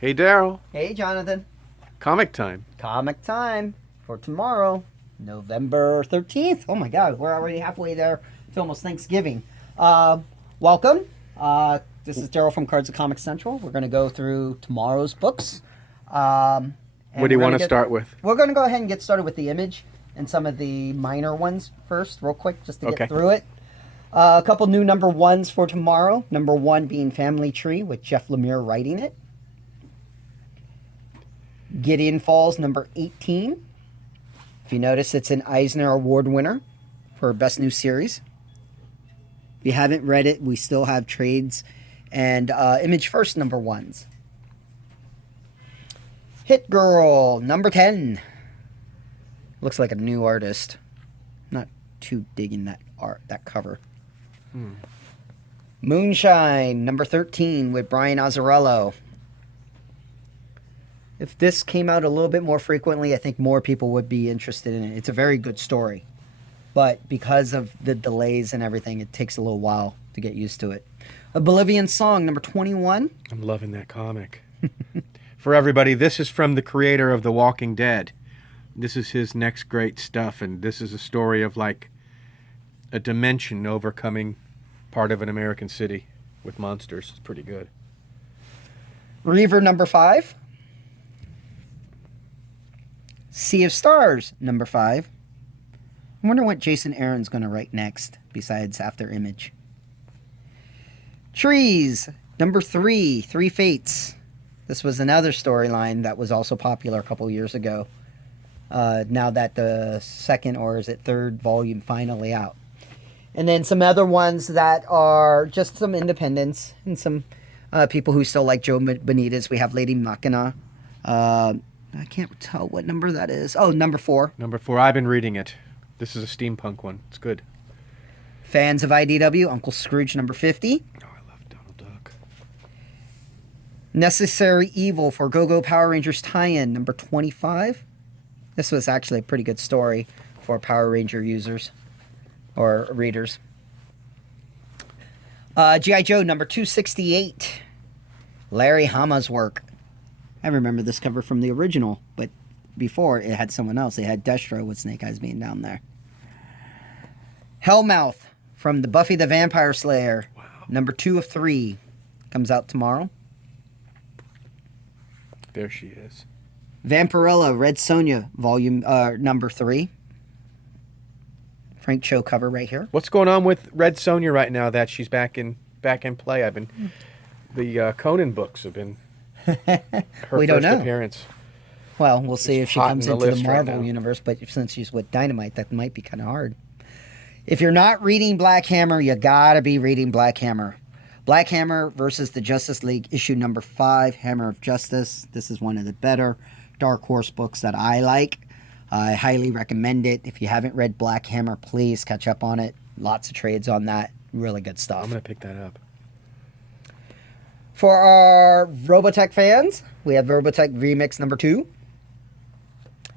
Hey, Daryl. Hey, Jonathan. Comic time. Comic time for tomorrow, November 13th. Oh my God, we're already halfway there. It's almost Thanksgiving. Welcome. This is Daryl from Cards of Comic Central. We're going to go through tomorrow's books. What do you want to start with? We're going to go ahead and get started with the Image and some of the minor ones first, real quick, just to Okay. get through it. A couple new number ones for tomorrow. Number one being Family Tree with Jeff Lemire writing it. Gideon Falls, number 18. If you notice, it's an Eisner Award winner for Best New Series. If you haven't read it, we still have trades and Image First number ones. Hit Girl, number 10. Looks like a new artist. Not too digging that art, that cover. Moonshine, number 13, with Brian Azzarello. If this came out a little bit more frequently, I think more people would be interested in it. It's a very good story. But because of the delays and everything, it takes a little while to get used to it. A Bolivian Song, number 21. I'm loving that comic. For everybody, this is from the creator of The Walking Dead. This is his next great stuff, and this is a story of like a dimension overcoming part of an American city with monsters. It's pretty good. Reaver, number 5. Sea of Stars, number 5. I wonder what Jason Aaron's going to write next, besides after Image. Trees, number 3, Three Fates. This was another storyline that was also popular a couple years ago. Now that the second, or is it third volume finally out. And then some other ones that are just some independents and some people who still like Joe Benitez. We have Lady Machina. I can't tell what number that is. Oh, number 4. Number 4, I've been reading it. This is a steampunk one. It's good. Fans of IDW, Uncle Scrooge, number 50. Oh, I love Donald Duck. Necessary Evil for Go-Go Power Rangers tie-in, number 25. This was actually a pretty good story for Power Ranger users or readers. G.I. Joe, number 268. Larry Hama's work. I remember this cover from the original, but before it had someone else. They had Destro with Snake Eyes being down there. Hellmouth from the Buffy the Vampire Slayer. Wow. Number 2 of 3. Comes out tomorrow. There she is. Vampirella, Red Sonja, volume number 3. Frank Cho cover right here. What's going on with Red Sonja right now that she's back in play? The Conan books have been her We don't first know. appearance. Well, we'll see It's if she hot comes in the into the list right Marvel now. universe, but since she's with Dynamite, that might be kind of hard. If you're not reading Black Hammer, you gotta be reading Black Hammer. Black Hammer versus the Justice League, issue number 5, Hammer of Justice. This is one of the better Dark Horse books that I like. I highly recommend it. If you haven't read Black Hammer, please catch up on it. Lots of trades on that. Really good stuff. I'm going to pick that up. For our Robotech fans, we have Robotech Remix number 2.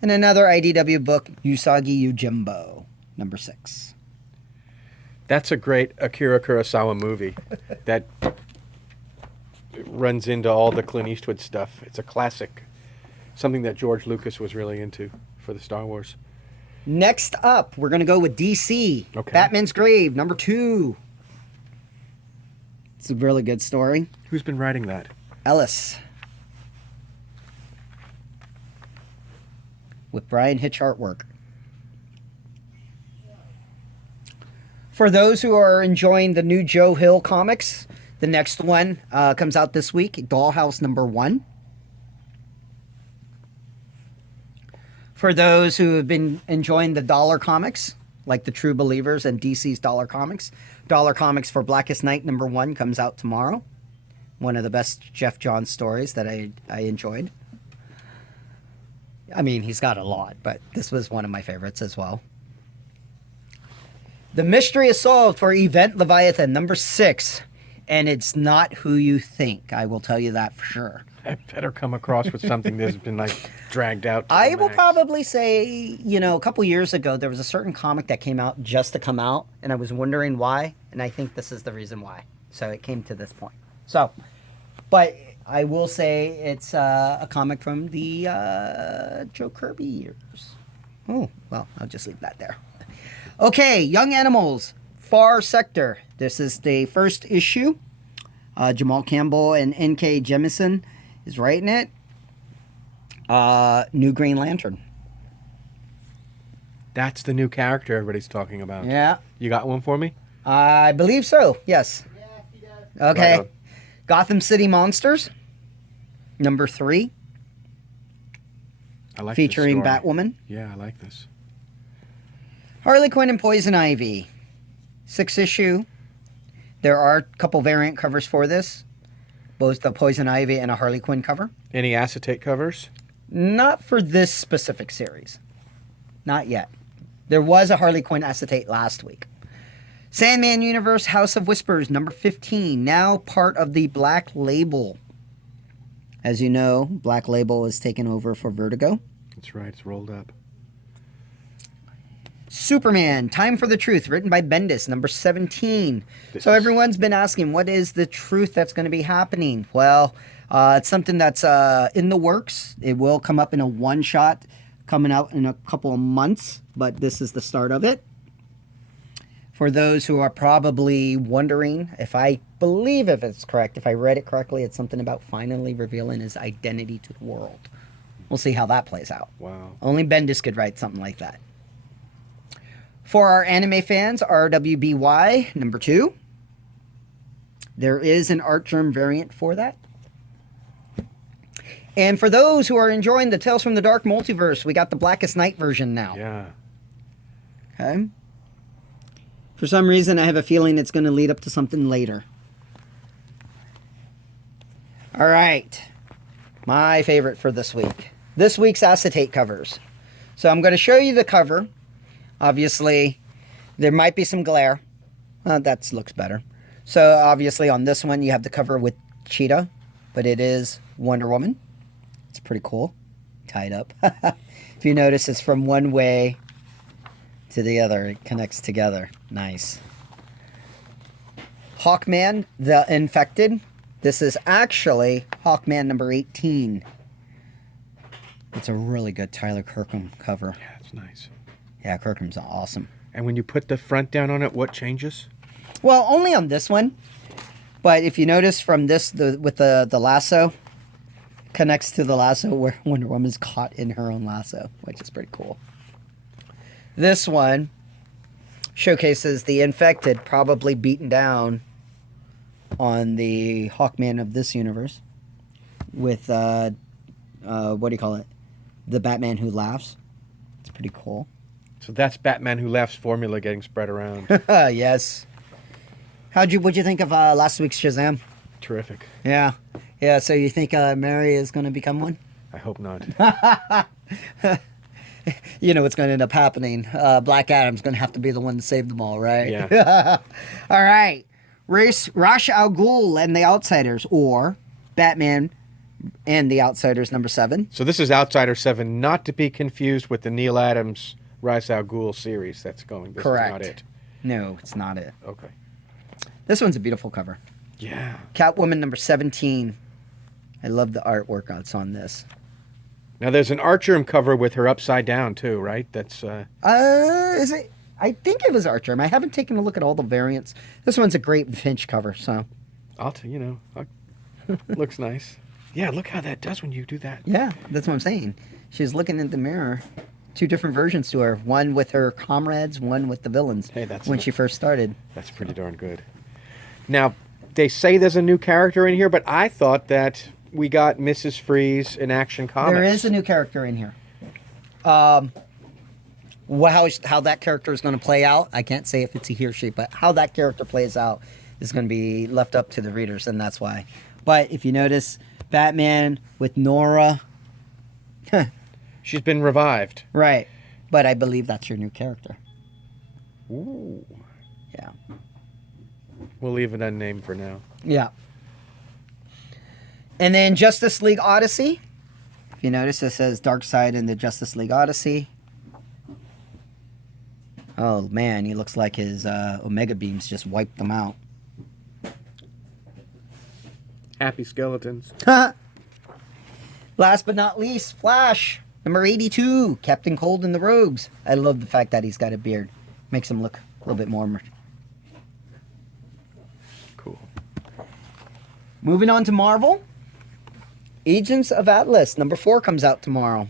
And another IDW book, Usagi Yojimbo, number 6. That's a great Akira Kurosawa movie that runs into all the Clint Eastwood stuff. It's a classic. Something that George Lucas was really into for the Star Wars. Next up, we're going to go with DC. Okay. Batman's Grave, number 2. It's a really good story. Who's been writing that? Ellis. With Brian Hitch artwork. For those who are enjoying the new Joe Hill comics, the next one comes out this week, Dollhouse number 1. For those who have been enjoying the Dollar Comics, like the True Believers and DC's Dollar Comics for Blackest Night number 1 comes out tomorrow. One of the best Jeff Johns stories that I enjoyed. I mean, he's got a lot, but this was one of my favorites as well. The mystery is solved for Event Leviathan number 6, and it's not who you think. I will tell you that for sure. I better come across with something that's been like dragged out. To I the will max. probably say, a couple years ago, there was a certain comic that came out just to come out, and I was wondering why, and I think this is the reason why. So it came to this point. So, but I will say it's a comic from the Joe Kirby years. Oh, well, I'll just leave that there. Okay, Young Animals, Far Sector. This is the first issue. Jamal Campbell and N.K. Jemisin is writing it. New Green Lantern. That's the new character everybody's talking about. Yeah. You got one for me? I believe so, yes. Yeah, he does. Okay. Right on. Gotham City Monsters, number 3, I like featuring this story. Batwoman. Yeah, I like this. Harley Quinn and Poison Ivy, 6th issue. There are a couple variant covers for this, both the Poison Ivy and a Harley Quinn cover. Any acetate covers? Not for this specific series. Not yet. There was a Harley Quinn acetate last week. Sandman Universe House of Whispers, number 15, now part of the Black Label. As you know, Black Label is taken over for Vertigo. That's right, it's rolled up. Superman, Time for the Truth, written by Bendis, number 17. So everyone's been asking, what is the truth that's going to be happening? Well, it's something that's in the works. It will come up in a one-shot coming out in a couple of months, but this is the start of it. For those who are probably wondering, if I believe if it's correct, if I read it correctly, it's something about finally revealing his identity to the world. We'll see how that plays out. Wow. Only Bendis could write something like that. For our anime fans, RWBY, number 2. There is an art germ variant for that. And for those who are enjoying the Tales from the Dark multiverse, we got the Blackest Night version now. Yeah. Okay. For some reason, I have a feeling it's going to lead up to something later. All right. My favorite for this week. This week's acetate covers. So I'm going to show you the cover. Obviously, there might be some glare. That looks better. So obviously on this one, you have the cover with Cheetah, but it is Wonder Woman. It's pretty cool. Tied up. If you notice, it's from one way to the other. It connects together. Nice. Hawkman, the Infected. This is actually Hawkman number 18. It's a really good Tyler Kirkham cover. Yeah, it's nice. Yeah, Kirkham's awesome. And when you put the front down on it, what changes? Well, only on this one. But if you notice from this, with the lasso, connects to the lasso where Wonder Woman's caught in her own lasso, which is pretty cool. This one showcases the Infected probably beaten down on the Hawkman of this universe with, what do you call it? The Batman Who Laughs. It's pretty cool. So that's Batman Who Laughs formula getting spread around. Yes. What'd you think of last week's Shazam? Terrific. Yeah. Yeah, so you think Mary is going to become one? I hope not. You know what's going to end up happening. Black Adam's going to have to be the one to save them all, right? Yeah. All right. Ra's al Ghul and the Outsiders, or Batman and the Outsiders, number 7. So this is Outsider 7, not to be confused with the Neil Adams Ra's al Ghul series that's going. This Correct. is not it. No, it's not it. Okay. This one's a beautiful cover. Yeah. Catwoman, number 17. I love the artwork that's on this. Now there's an Archer cover with her upside down too, right? That's Is it? I think it was Archer. I haven't taken a look at all the variants. This one's a great Finch cover, so. looks nice. Yeah, look how that does when you do that. Yeah, that's what I'm saying. She's looking in the mirror. 2 different versions to her. One with her comrades, one with the villains. Hey, that's when she first started. That's pretty darn good. Now, they say there's a new character in here, but I thought that we got Mrs. Freeze in Action Comics. There is a new character in here. How that character is going to play out, I can't say if it's a he or she, but how that character plays out is going to be left up to the readers, and that's why. But if you notice, Batman with Nora. She's been revived. Right. But I believe that's your new character. Ooh. Yeah. We'll leave it unnamed for now. Yeah. And then Justice League Odyssey. If you notice, it says Darkseid in the Justice League Odyssey. Oh, man, he looks like his Omega beams just wiped them out. Happy skeletons. Last but not least, Flash, number 82, Captain Cold and the Rogues. I love the fact that he's got a beard. Makes him look a little bit more. Cool. Moving on to Marvel. Agents of Atlas, number 4 comes out tomorrow.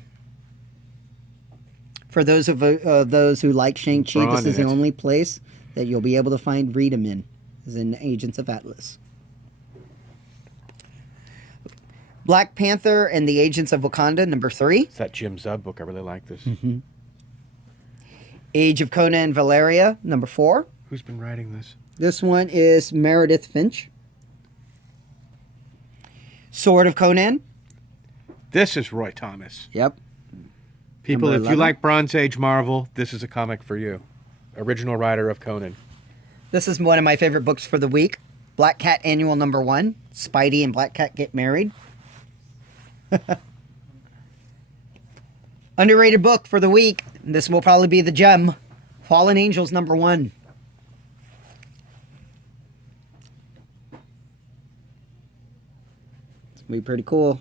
For those of those who like Shang-Chi, Braun this is the in it. only place that you'll be able to read him in, is in Agents of Atlas. Black Panther and the Agents of Wakanda, number 3. It's that Jim Zub book. I really like this. Age of Conan and Valeria, number 4. Who's been writing this? This one is Meredith Finch. Sword of Conan. This is Roy Thomas. Yep. People, Number if you 11. like Bronze Age Marvel, this is a comic for you. Original writer of Conan. This is one of my favorite books for the week. Black Cat Annual number 1. Spidey and Black Cat get married. Underrated book for the week. This will probably be the gem. Fallen Angels number 1. It's going to be pretty cool.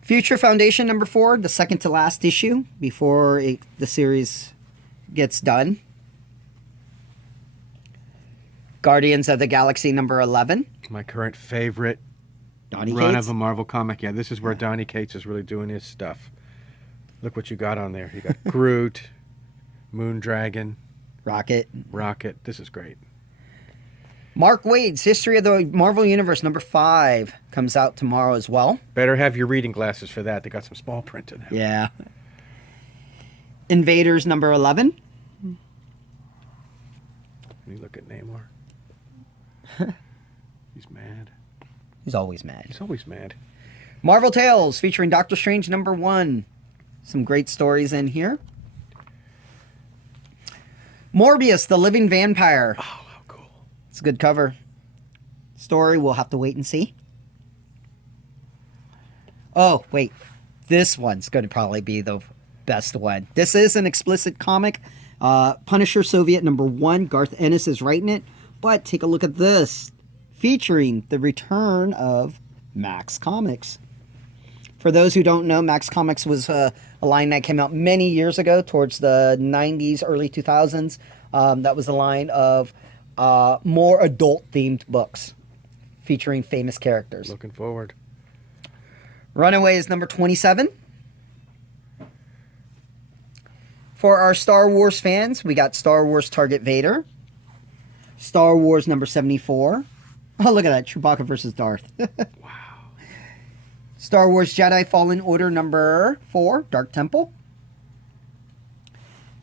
Future Foundation number 4, the second to last issue before the series gets done. Guardians of the Galaxy number 11. My current favorite Donny run Cates. of a Marvel comic. Yeah, this is where Donny Cates is really doing his stuff. Look what you got on there. You got Groot, Moondragon, Rocket. Rocket. This is great. Mark Waid's History of the Marvel Universe number 5 comes out tomorrow as well. Better have your reading glasses for that. They got some small print in there. Yeah. Invaders number 11. Let me look at Namor. He's mad. He's always mad. He's always mad. Marvel Tales featuring Doctor Strange number 1. Some great stories in here. Morbius, the Living Vampire. Oh, how cool. It's a good cover. Story, we'll have to wait and see. Oh, wait. This one's going to probably be the best one. This is an explicit comic. Punisher Soviet number 1. Garth Ennis is writing it. But take a look at this. Featuring the return of Max Comics. For those who don't know, Max Comics was a line that came out many years ago, towards the 90s, early 2000s. That was a line of more adult-themed books featuring famous characters. Looking forward. Runaways number 27. For our Star Wars fans, we got Star Wars Target Vader. Star Wars number 74. Oh, look at that. Chewbacca versus Darth. Wow. Star Wars Jedi Fallen Order number 4, Dark Temple.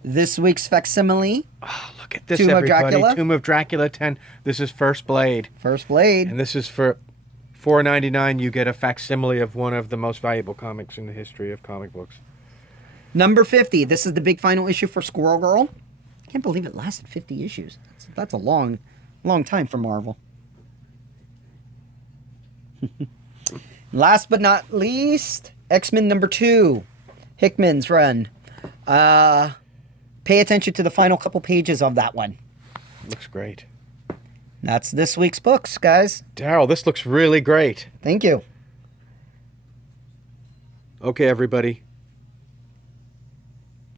This week's facsimile, Oh, look at this, Tomb of everybody. Dracula. Tomb of Dracula 10. This is First Blade. First Blade. And this is for $4.99. You get a facsimile of one of the most valuable comics in the history of comic books. Number 50. This is the big final issue for Squirrel Girl. I can't believe it lasted 50 issues. That's a long time for Marvel. Last but not least, X-Men number 2. Hickman's run. Pay attention to the final couple pages of that one. Looks great. That's this week's books, guys. Daryl, this looks really great. Thank you. Okay, everybody.